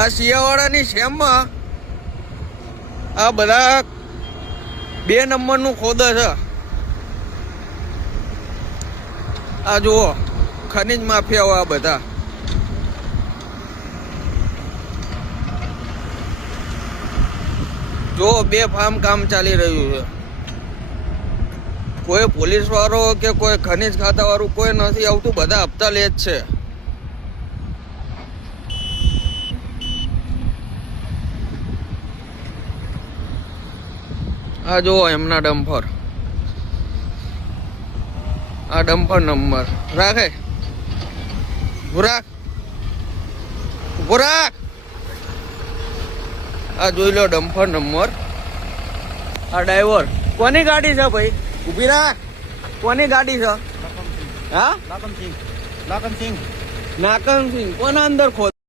આ શિયાવાડાની શેમમાં આ બધા 2 નંબરનું ખોદે છે. આ જુઓ ખનીજ માફિયાઓ આ બધા. જો 2 ફાર્મ કામ ચાલી રહ્યું છે. કોઈ પોલીસ વાળો કે કોઈ ખનીજ ખાતા વાળું કોઈ નથી આવતું, બધા હપ્તા લે જ છે. આ જુઓ એમના ડમ્પર. આ ડમ્પર નંબર રાખે ભૂરાક. આ જોઈ લો ડમ્પર નંબર. આ ડ્રાઈવર કોની ગાડી છે ભાઈ? ઉભી રાખ. કોની ગાડી છે? હા, નાકમસિંહ. કોના અંદર ખોદ